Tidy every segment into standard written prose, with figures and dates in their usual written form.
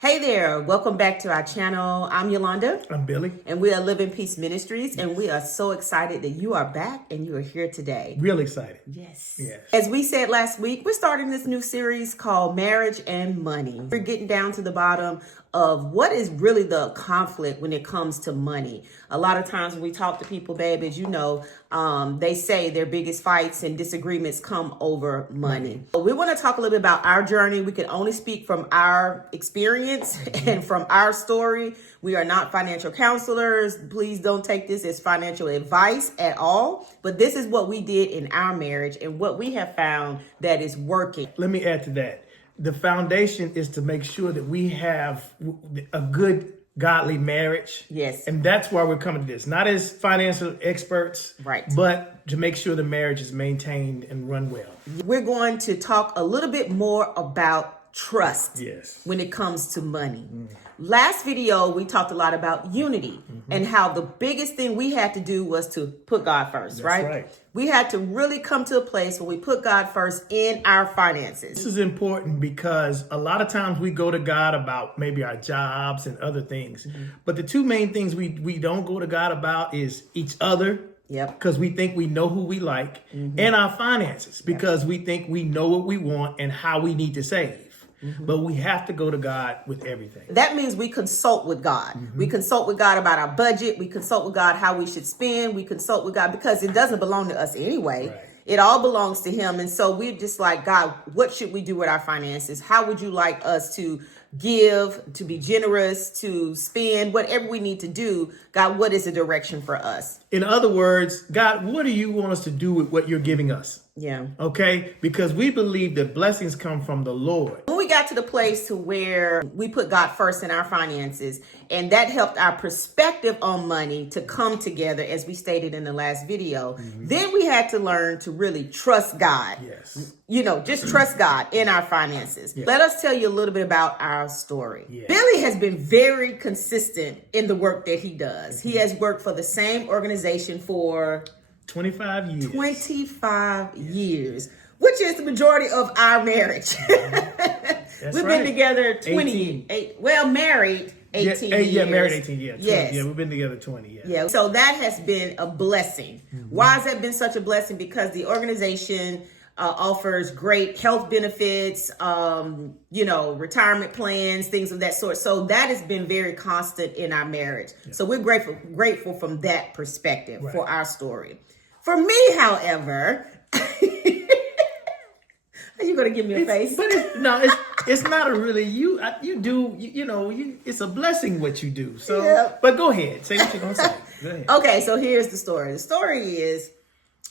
Hey there, welcome back to our channel. I'm Yolanda. I'm Billy. And we are Living Peace Ministries, and we are so excited that you are back and you are here today. Real excited. Yes. Yes. As we said last week, we're starting this new series called Marriage and Money. We're getting down to the bottom of what is really the conflict when it comes to money. A lot of times when we talk to people, babe, as you know, they say their biggest fights and disagreements come over money. But we want to talk a little bit about our journey. We can only speak from our experience and from our story. We are not financial counselors. Please don't take this as financial advice at all. But this is what we did in our marriage and what we have found that is working. Let me add to that. The foundation is to make sure that we have a good, godly marriage. Yes. And that's why we're coming to this. Not as financial experts, right, but to make sure the marriage is maintained and run well. We're going to talk a little bit more about trust. Yes. When it comes to money. Last video, we talked a lot about unity and how the biggest thing we had to do was to put God first, That's right? right. We had to really come to a place where we put God first in our finances. This is important because a lot of times we go to God about maybe our jobs and other things. But the two main things we don't go to God about is each other. Yep. Because we think we know who we like, and our finances, because we think we know what we want and how we need to save. But we have to go to God with everything. That means we consult with God. We consult with God about our budget. We consult with God how we should spend. We consult with God because it doesn't belong to us anyway. Right. It all belongs to Him. And so we're just like, God, what should we do with our finances? How would you like us to give, to be generous, to spend, whatever we need to do? God, what is the direction for us? In other words, God, what do you want us to do with what you're giving us? Yeah. Okay? Because we believe that blessings come from the Lord. When we got to the place to where we put God first in our finances, and that helped our perspective on money to come together, as we stated in the last video, then we had to learn to really trust God. Yes. You know, just trust God in our finances. Yeah. Let us tell you a little bit about our story. Yeah. Billy has been very consistent in the work that he does. He has worked for the same organization for 25 years. 25 years, which is the majority of our marriage. We've been together 28, married 18 years. Yeah, married 18 years. Yes. Yeah, we've been together 20 years. Yeah, so that has been a blessing. Why has that been such a blessing? Because the organization offers great health benefits, retirement plans, things of that sort. So that has been very constant in our marriage. Yeah. So we're grateful from that perspective for our story. For me, however, are you going to give me a face? But it's not a really it's a blessing what you do. So, yep. But go ahead, say what you're going to say. Go ahead. Okay, so here's the story. The story is,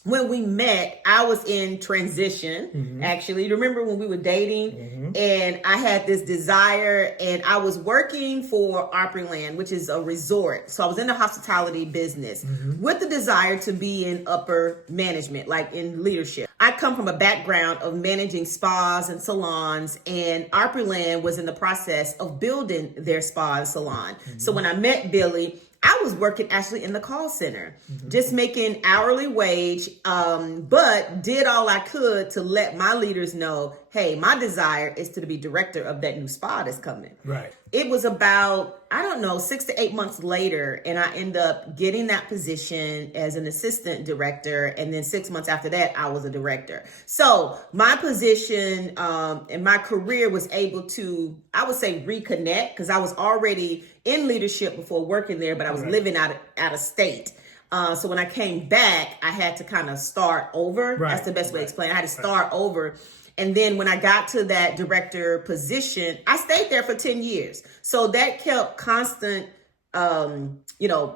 when we met, I was in transition, actually. You remember when we were dating and I had this desire, and I was working for Opryland, which is a resort. So I was in the hospitality business with the desire to be in upper management, like in leadership. I come from a background of managing spas and salons, and Opryland was in the process of building their spa and salon. So when I met Billy, I was working actually in the call center, just making hourly wage, but did all I could to let my leaders know, hey, my desire is to be director of that new spa that's coming. Right. It was about, 6 to 8 months later, and I ended up getting that position as an assistant director. And then 6 months after that, I was a director. So my position and my career was able to, I would say, reconnect, because I was already in leadership before working there, but I was living out of state. So when I came back, I had to kind of start over. Right. That's the best way to explain it. I had to start over. And then when I got to that director position, I stayed there for 10 years. So that kept constant, paychecks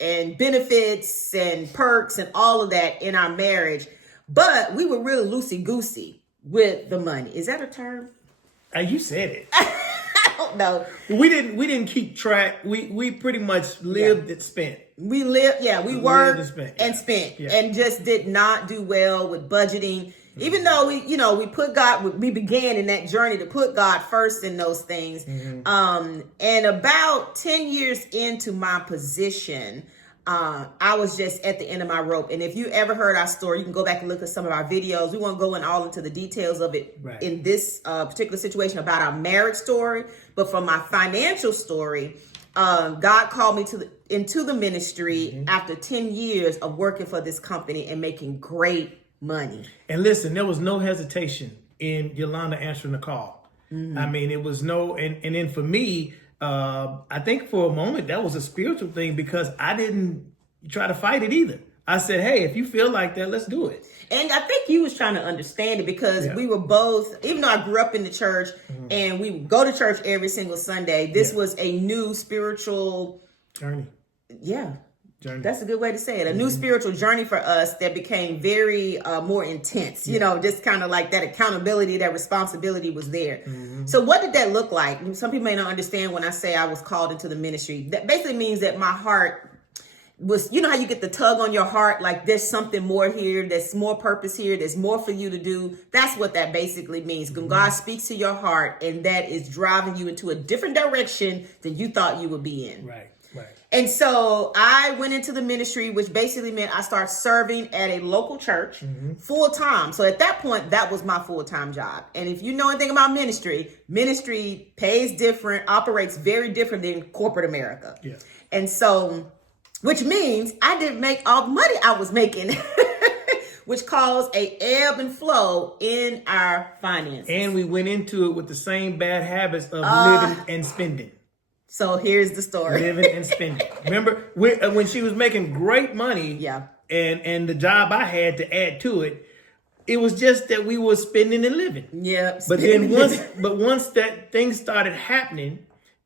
and benefits and perks and all of that in our marriage. But we were really loosey-goosey with the money. Is that a term? You said it. I don't know. We didn't keep track. We pretty much lived and spent. We lived, we worked and spent and just did not do well with budgeting. Even though we began in that journey to put God first in those things. And about 10 years into my position, I was just at the end of my rope. And if you ever heard our story, you can go back and look at some of our videos. We won't go into the details of it in this particular situation about our marriage story. But from my financial story, God called me into the ministry after 10 years of working for this company and making great money. And listen, there was no hesitation in Yolanda answering the call. I mean, it was no, and then for me, I think for a moment that was a spiritual thing because I didn't try to fight it either. I said, hey, if you feel like that, let's do it. And I think you was trying to understand it because we were both, even though I grew up in the church and we would go to church every single Sunday, this was a new spiritual journey. Yeah. Journey. That's a good way to say it. A new spiritual journey for us that became very more intense, you know, just kind of like that accountability, that responsibility was there. So what did that look like? Some people may not understand when I say I was called into the ministry. That basically means that my heart was, you know how you get the tug on your heart, like there's something more here, there's more purpose here, there's more for you to do. That's what that basically means. When God speaks to your heart and that is driving you into a different direction than you thought you would be in. Right. And so I went into the ministry, which basically meant I started serving at a local church full time. So at that point, that was my full-time job. And if you know anything about ministry pays different, operates very different than corporate America. Yeah. And so, which means I didn't make all the money I was making, which caused a ebb and flow in our finances. And we went into it with the same bad habits of living and spending. So here's the story. Living and spending. Remember when she was making great money and the job I had to add to it, it was just that we were spending and living. Yeah. But then once that thing started happening,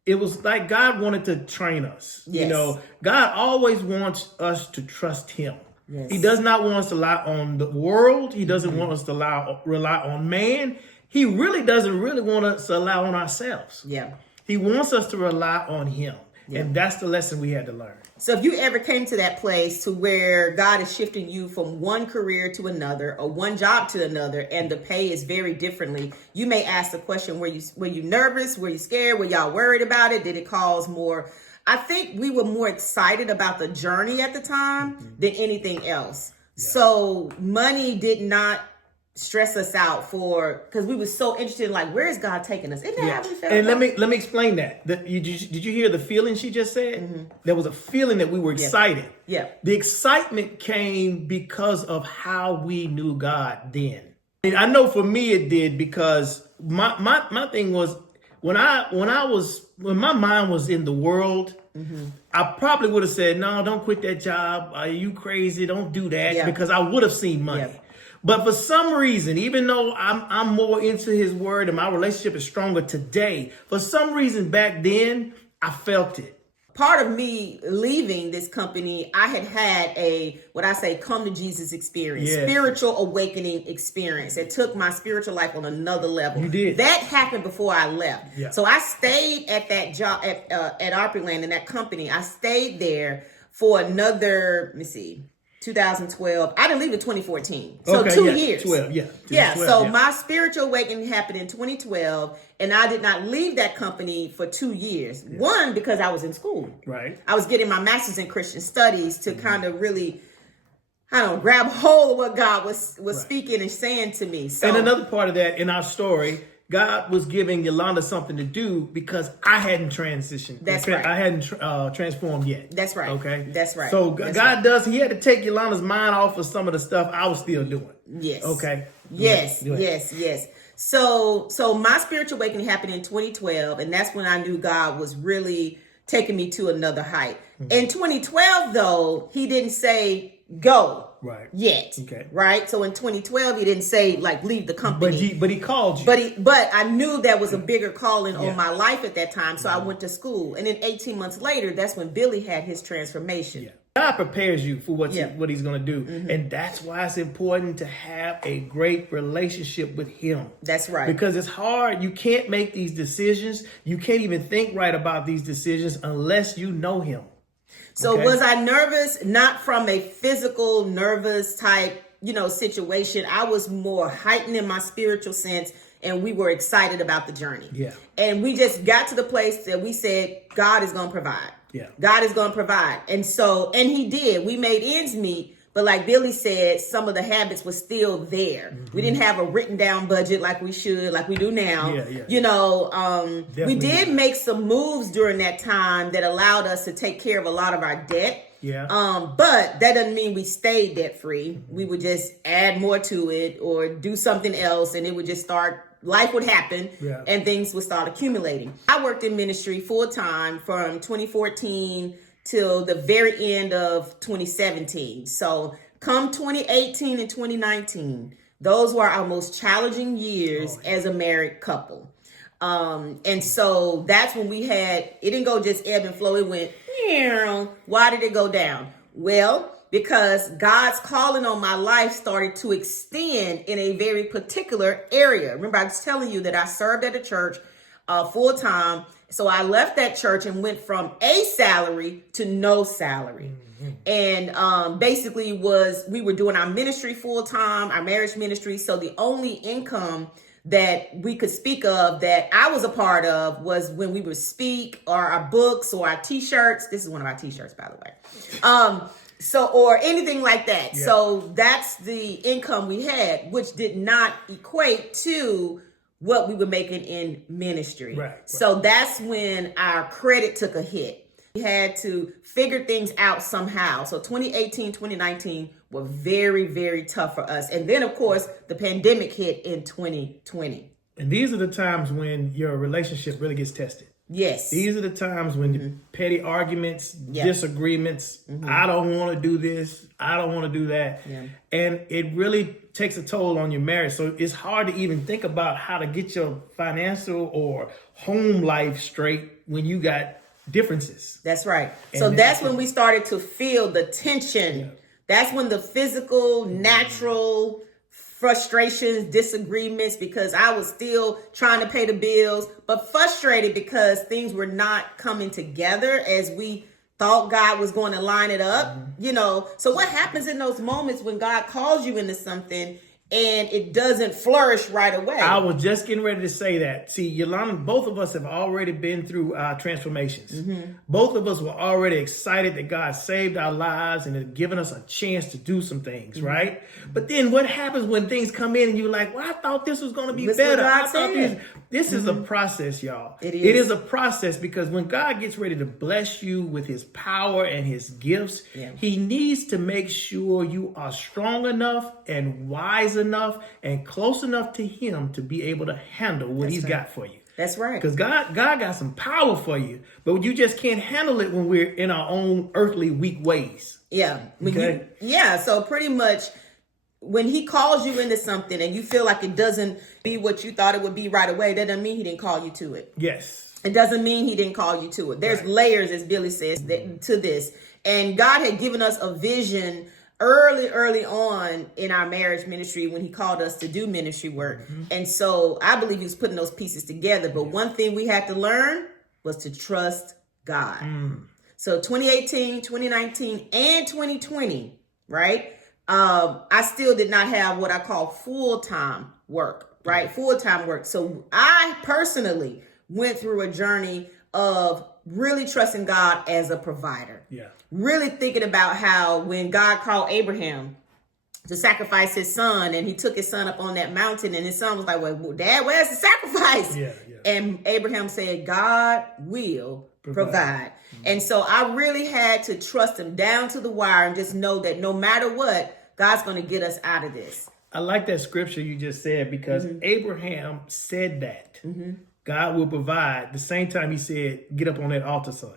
it was like God wanted to train us. Yes. You know, God always wants us to trust him. Yes. He does not want us to rely on the world. He doesn't want us to rely on man. He really doesn't want us to rely on ourselves. Yeah. He wants us to rely on him. Yeah. And that's the lesson we had to learn. So if you ever came to that place to where God is shifting you from one career to another or one job to another and the pay is very differently, you may ask the question, were you nervous? Were you scared? Were y'all worried about it? Did it cause more? I think we were more excited about the journey at the time than anything else. Yeah. So money did not stress us out because we were so interested in like, where is God taking us? Isn't that how we felt? And let me explain that. Did you hear the feeling she just said? There was a feeling that we were excited. Yeah. The excitement came because of how we knew God then. And I know for me it did because my thing was when my mind was in the world, I probably would have said, no, don't quit that job. Are you crazy? Don't do that because I would have seen money. Yeah. But for some reason, even though I'm more into his word and my relationship is stronger today, for some reason back then, I felt it. Part of me leaving this company, I had a, what I say, come to Jesus experience, spiritual awakening experience. It took my spiritual life on another level. You did. That happened before I left. Yeah. So I stayed at that job at Opryland in that company. I stayed there for another, 2012. I didn't leave in 2014. So 2 years. 12, yeah. 12, so my spiritual awakening happened in 2012, and I did not leave that company for 2 years. Yeah. One, because I was in school. Right. I was getting my master's in Christian studies to kind of really, grab hold of what God was speaking and saying to me. So, and another part of that in our story, God was giving Yolanda something to do because I hadn't transitioned. That's right. I hadn't transformed yet. That's right. Okay. That's right. So he had to take Yolanda's mind off of some of the stuff I was still doing. Yes. Okay. Yes. So my spiritual awakening happened in 2012, and that's when I knew God was really taking me to another height. In 2012, though, he didn't say go. Right. Yet. Okay. Right. So in 2012, he didn't say like leave the company. But he called you. But I knew there was a bigger calling on my life at that time. So I went to school. And then 18 months later, that's when Billy had his transformation. Yeah. God prepares you for what he's going to do. And that's why it's important to have a great relationship with him. That's right. Because it's hard. You can't make these decisions. You can't even think right about these decisions unless you know him. So was I nervous? Not from a physical nervous type, situation. I was more heightened in my spiritual sense, and we were excited about the journey. Yeah. And we just got to the place that we said, God is going to provide. Yeah. God is going to provide. And he did. We made ends meet. But like Billy said, some of the habits were still there. We didn't have a written down budget like we should, like we do now. We did make some moves during that time that allowed us to take care of a lot of our debt. Yeah. But that doesn't mean we stayed debt free. We would just add more to it or do something else, and it would just life would happen, and things would start accumulating. I worked in ministry full time from 2014 till the very end of 2017. So come 2018 and 2019, those were our most challenging years as a married couple. And so that's when it didn't go just ebb and flow. It went, why did it go down? Well, because God's calling on my life started to extend in a very particular area. Remember, I was telling you that I served at a church full time. So I left that church and went from a salary to no salary. And basically we were doing our ministry full time, our marriage ministry. So the only income that we could speak of that I was a part of was when we would speak, or our books, or our t-shirts. This is one of our t-shirts, by the way. Or anything like that. Yeah. So that's the income we had, which did not equate to what we were making in ministry. Right. So that's when our credit took a hit. We had to figure things out somehow. So 2018, 2019 were very, very tough for us. And then, of course, the pandemic hit in 2020. And these are the times when your relationship really gets tested. Yes. These are the times when the petty arguments, disagreements, I don't want to do this, I don't want to do that. Yeah. And it really takes a toll on your marriage. So it's hard to even think about how to get your financial or home life straight when you got differences. That's right. And so that's when we started to feel the tension. Yeah. That's when the physical, natural frustrations, disagreements, because I was still trying to pay the bills, but frustrated because things were not coming together as we thought God was going to line it up, So what happens in those moments when God calls you into something and it doesn't flourish right away? I was just getting ready to say that. See, Yolanda, both of us have already been through transformations. Both of us were already excited that God saved our lives and had given us a chance to do some things, right? But then what happens when things come in and you're like, well, I thought this was going to be better. This is a process, y'all. It is a process, because when God gets ready to bless you with his power and his gifts, he needs to make sure you are strong enough and wise enough and close enough to him to be able to handle what he's got for you. That's right. Because God got some power for you, but you just can't handle it when we're in our own earthly weak ways. Yeah. Okay? So pretty much when he calls you into something and you feel like it doesn't be what you thought it would be right away, that doesn't mean he didn't call you to it. Yes. It doesn't mean he didn't call you to it. There's layers, as Billy says, to this. And God had given us a vision early on in our marriage ministry when he called us to do ministry work. And so I believe he was putting those pieces together. But one thing we had to learn was to trust God. So 2018, 2019, and 2020, right? I still did not have what I call full-time work, right? Full-time work. So I personally went through a journey of really trusting God as a provider. Yeah. Really thinking about how when God called Abraham to sacrifice his son, and he took his son up on that mountain, and his son was like, well, Dad, where's the sacrifice? And Abraham said, God will provide. And so I really had to trust him down to the wire and just know that no matter what, God's going to get us out of this. I like that scripture you just said, because Abraham said that God will provide. The same time he said, get up on that altar, son.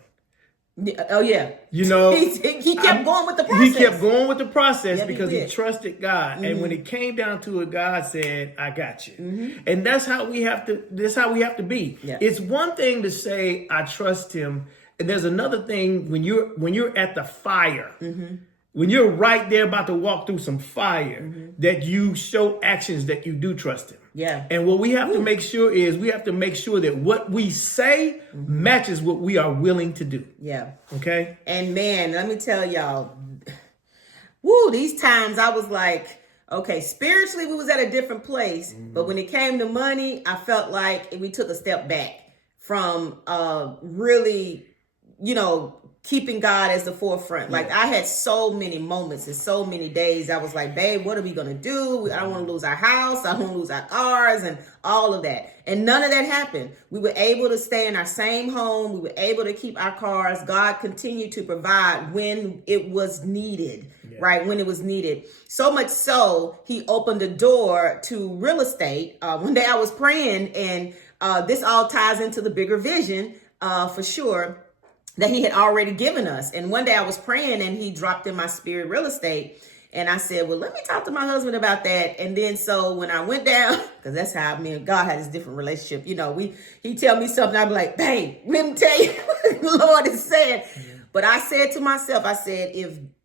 Oh, yeah. You know, he kept going with the process. He kept going with the process because he trusted God. And when it came down to it, God said, I got you. And that's how we have to be. Yeah. It's one thing to say, I trust him. And there's another thing when you're at the fire, when you're right there about to walk through some fire, that you show actions that you do trust him. Yeah. And what we have to make sure is that what we say matches what we are willing to do. Yeah. Okay. And man, let me tell y'all, these times I was like, okay, spiritually we was at a different place, but when it came to money, I felt like we took a step back from really keeping God as the forefront. Like I had so many moments and so many days. I was like, babe, what are we going to do? I don't want to lose our house. I don't want to lose our cars and all of that. And none of that happened. We were able to stay in our same home. We were able to keep our cars. God continued to provide when it was needed, right? When it was needed. So much so, he opened the door to real estate. One day I was praying, and this all ties into the bigger vision for sure, that he had already given us. And one day I was praying and he dropped in my spirit real estate. And I said, well, let me talk to my husband about that. And then so when I went down, because that's how me and God had this different relationship. He tell me something, I'd be like, babe, let me tell you what the Lord is saying. But I said to myself, I said,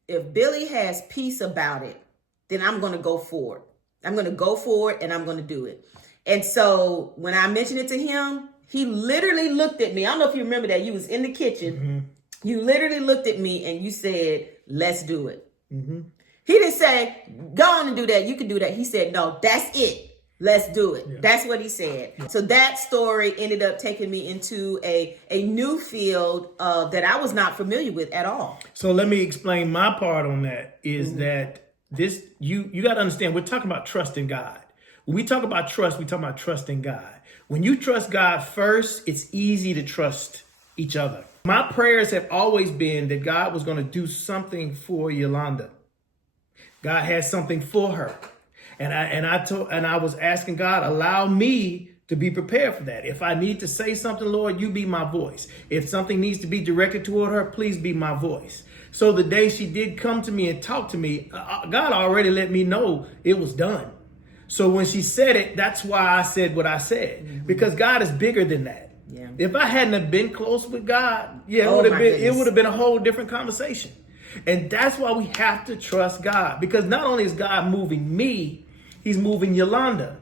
if Billy has peace about it, then I'm going to go forward. I'm going to go forward and I'm going to do it. And so when I mentioned it to him, he literally looked at me. I don't know if you remember that. You was in the kitchen. Mm-hmm. You literally looked at me and you said, let's do it. Mm-hmm. He didn't say, go on and do that. You can do that. He said, no, that's it. Let's do it. Yeah. That's what he said. Yeah. So that story ended up taking me into a new field that I was not familiar with at all. So let me explain my part on that is that this, you got to understand, we're talking about trusting God. When we talk about trust, we talk about trusting God. When you trust God first, it's easy to trust each other. My prayers have always been that God was going to do something for Yolanda. God had something for her. And I was asking God, allow me to be prepared for that. If I need to say something, Lord, you be my voice. If something needs to be directed toward her, please be my voice. So the day she did come to me and talk to me, God already let me know it was done. So when she said it, that's why I said what I said, because God is bigger than that. Yeah. If I hadn't have been close with God, it would have been a whole different conversation. And that's why we have to trust God, because not only is God moving me, he's moving Yolanda,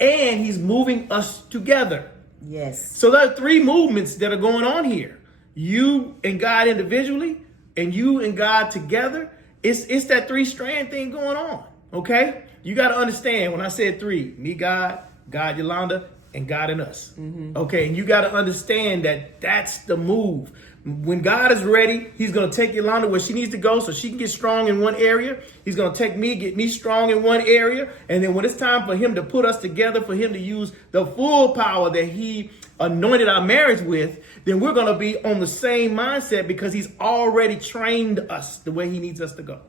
and he's moving us together. Yes. So there are three movements that are going on here. You and God individually, and you and God together. It's that three-strand thing going on, okay? You got to understand when I said three, me, God, Yolanda, and God and us. Mm-hmm. Okay, and you got to understand that that's the move. When God is ready, he's going to take Yolanda where she needs to go so she can get strong in one area. He's going to take me, get me strong in one area. And then when it's time for him to put us together, for him to use the full power that he anointed our marriage with, then we're going to be on the same mindset because he's already trained us the way he needs us to go.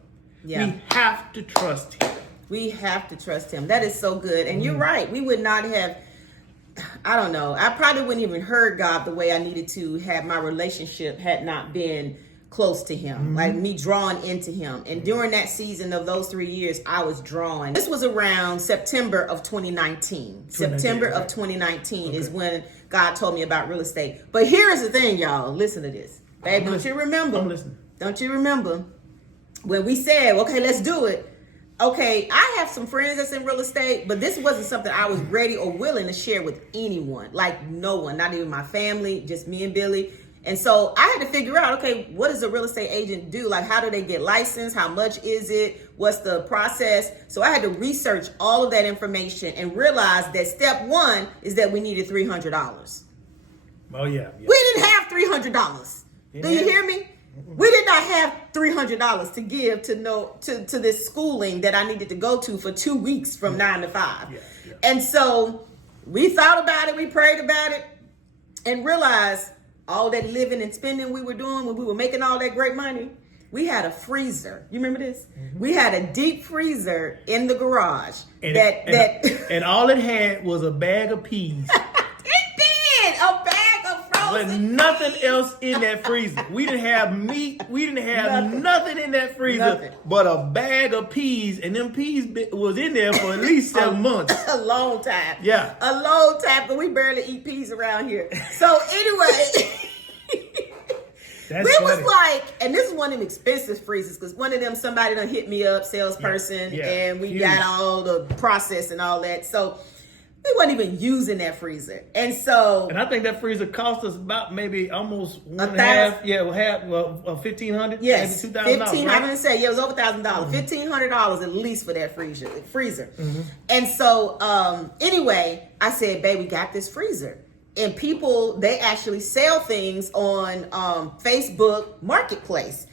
Yeah. We have to trust him. We have to trust him. That is so good. And you're right. We would not have, I don't know. I probably wouldn't even heard God the way I needed to have my relationship had not been close to him, like me drawn into him. And during that season of those 3 years, I was drawn. This was around September of 2019. September of 2019 is when God told me about real estate. But here's the thing, y'all. Listen to this. Babe, don't you remember? I'm listening. Don't you remember when we said, okay, let's do it? Okay, I have some friends that's in real estate, but this wasn't something I was ready or willing to share with anyone. Like no one, not even my family, just me and Billy. And so I had to figure out, okay, what does a real estate agent do? Like, how do they get licensed? How much is it? What's the process? So I had to research all of that information and realize that step one is that we needed $300. Oh, yeah. We didn't have $300. Do you hear me? We did not have $300 to give to this schooling that I needed to go to for 2 weeks from 9 to 5. Yeah. And so we thought about it, we prayed about it, and realized all that living and spending we were doing when we were making all that great money. We had a freezer. You remember this? Mm-hmm. We had a deep freezer in the garage. And all it had was a bag of peas. It did! A bag of frozen But nothing else in that freezer. We didn't have meat. We didn't have nothing in that freezer but a bag of peas. And them peas was in there for at least 7 months. A long time. Yeah. A long time, but we barely eat peas around here. So anyway... was like, and this is one of them expensive freezers because one of them, somebody done hit me up, salesperson, and we got all the process and all that. So we wasn't even using that freezer. And I think that freezer cost us about maybe almost $1,500. Yes, maybe $2,000. $1,500. I'm gonna say it was over $1,000. $1,500 at least for that freezer. Mm-hmm. And so anyway, I said, babe, we got this freezer. and people, they actually sell things on Facebook Marketplace.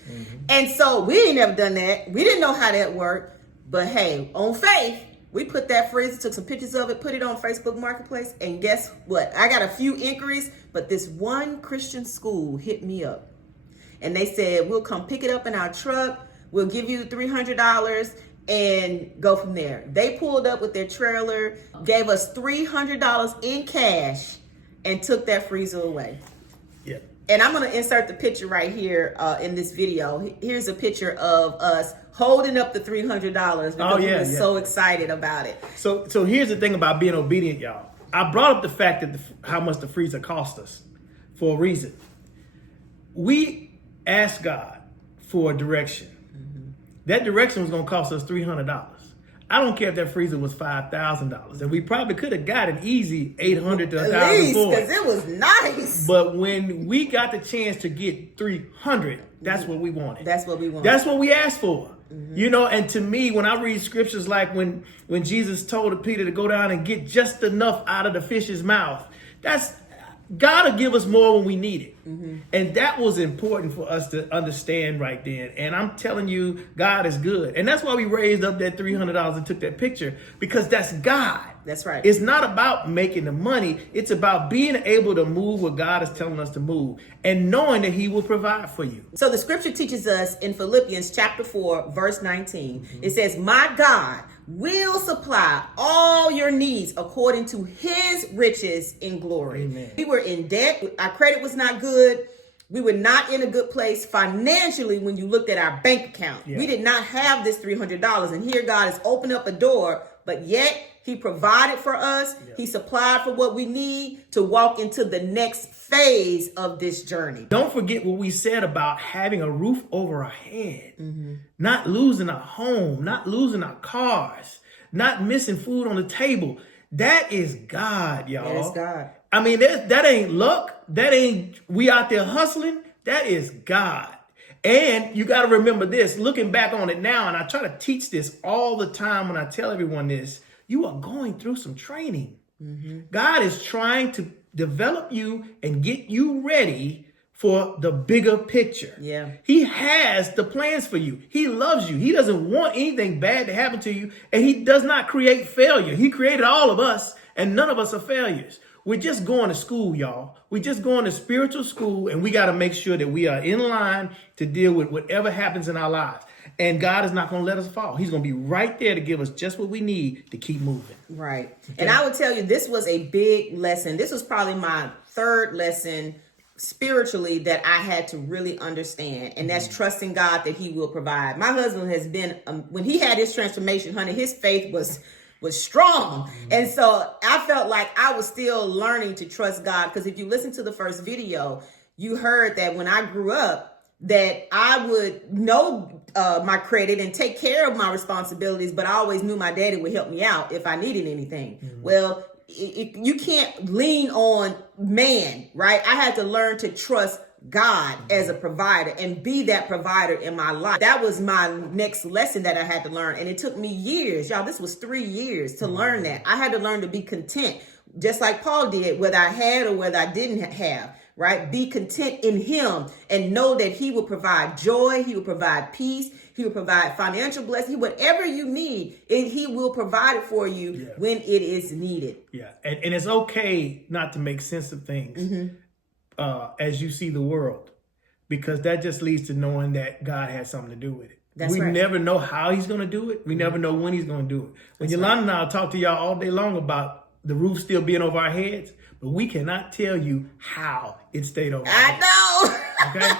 And so we ain't never done that. We didn't know how that worked. But hey, on faith, we put that freezer, took some pictures of it, put it on Facebook Marketplace. And guess what? I got a few inquiries, but this one Christian school hit me up. And they said, we'll come pick it up in our truck. We'll give you the $300 and go from there. They pulled up with their trailer, gave us $300 in cash, and took that freezer away. Yeah. And I'm going to insert the picture right here in this video. Here's a picture of us holding up the $300 because we were so excited about it. So here's the thing about being obedient, y'all. I brought up the fact that how much the freezer cost us for a reason. We asked God for a direction. That direction was going to cost us $300. I don't care if that freezer was $5,000, and we probably could have got an easy $800 to $1,000 at least, because it was nice. But when we got the chance to get $300, that's what we wanted. That's what we wanted. That's what we asked for. You know, and to me, when I read scriptures like when Jesus told Peter to go down and get just enough out of the fish's mouth, that's God will give us more when we need it. And that was important for us to understand right then. And I'm telling you, God is good. And that's why we raised up that $300 and took that picture, because that's God. That's right. It's not about making the money. It's about being able to move what God is telling us to move and knowing that he will provide for you. So the scripture teaches us in Philippians chapter 4, verse 19, it says, my God will supply all your needs according to his riches in glory. Amen. We were in debt. Our credit was not good. We were not in a good place financially when you looked at our bank account. We did not have this $300. And here God has opened up a door, but yet he provided for us. He supplied for what we need to walk into the next phase of this journey. Don't forget what we said about having a roof over our head, not losing our home, not losing our cars, not missing food on the table. That is God, y'all. That is God. I mean, that ain't luck. That ain't we out there hustling. That is God. And you got to remember this, looking back on it now, and I try to teach this all the time when I tell everyone this, you are going through some training. God is trying to develop you and get you ready for the bigger picture. Yeah. He has the plans for you. He loves you. He doesn't want anything bad to happen to you. And he does not create failure. He created all of us, and none of us are failures. We're just going to school, y'all. We're just going to spiritual school, and we got to make sure that we are in line to deal with whatever happens in our lives. And God is not going to let us fall. He's going to be right there to give us just what we need to keep moving. Right. Okay. And I would tell you, this was a big lesson. This was probably my third lesson spiritually that I had to really understand. And that's trusting God that he will provide. My husband has been, when he had his transformation, honey, his faith was strong. And so I felt like I was still learning to trust God. Because if you listen to the first video, you heard that when I grew up, that I would know my credit and take care of my responsibilities, but I always knew my daddy would help me out if I needed anything. Well, you can't lean on man, right? I had to learn to trust God as a provider and be that provider in my life. That was my next lesson that I had to learn. And it took me years. Y'all, this was 3 years to learn that. I had to learn to be content, just like Paul did, whether I had or whether I didn't have. Right? Be content in him and know that he will provide joy. He will provide peace. He will provide financial blessing. Whatever you need, he will provide it for you when it is needed. Yeah. And it's okay not to make sense of things as you see the world, because that just leads to knowing that God has something to do with it. We never know how he's going to do it. We never know when he's going to do it. When Yolanda and I talk to y'all all day long about the roof still being over our heads, but we cannot tell you how it stayed over. I know. Okay,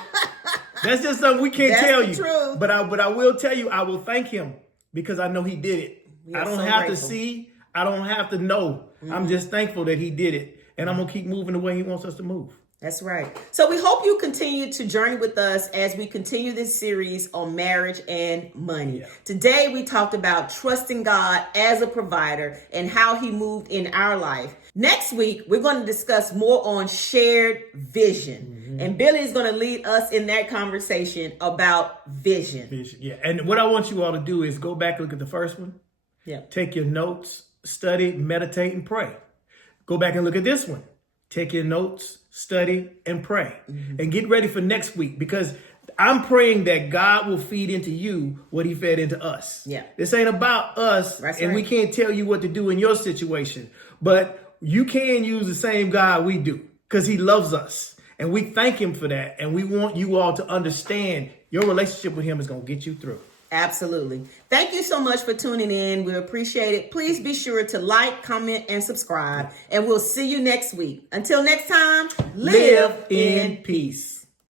that's just something we can't tell you. True. But I will tell you, I will thank him because I know he did it. I don't have to see. I don't have to know. I'm just thankful that he did it, and I'm gonna keep moving the way he wants us to move. That's right. So we hope you continue to journey with us as we continue this series on marriage and money. Yeah. Today, we talked about trusting God as a provider and how he moved in our life. Next week, we're going to discuss more on shared vision. And Billy is going to lead us in that conversation about vision. Yeah. And what I want you all to do is go back and look at the first one. Yeah. Take your notes, study, meditate, and pray. Go back and look at this one. take your notes, study, and pray. And get ready for next week, because I'm praying that God will feed into you what he fed into us. Yeah. This ain't about us. That's and right. we can't tell you what to do in your situation, but you can use the same God we do, because he loves us. And we thank him for that. And we want you all to understand your relationship with him is going to get you through. Absolutely. Thank you so much for tuning in. We appreciate it. Please be sure to like, comment, and subscribe. And we'll see you next week. Until next time, live in peace.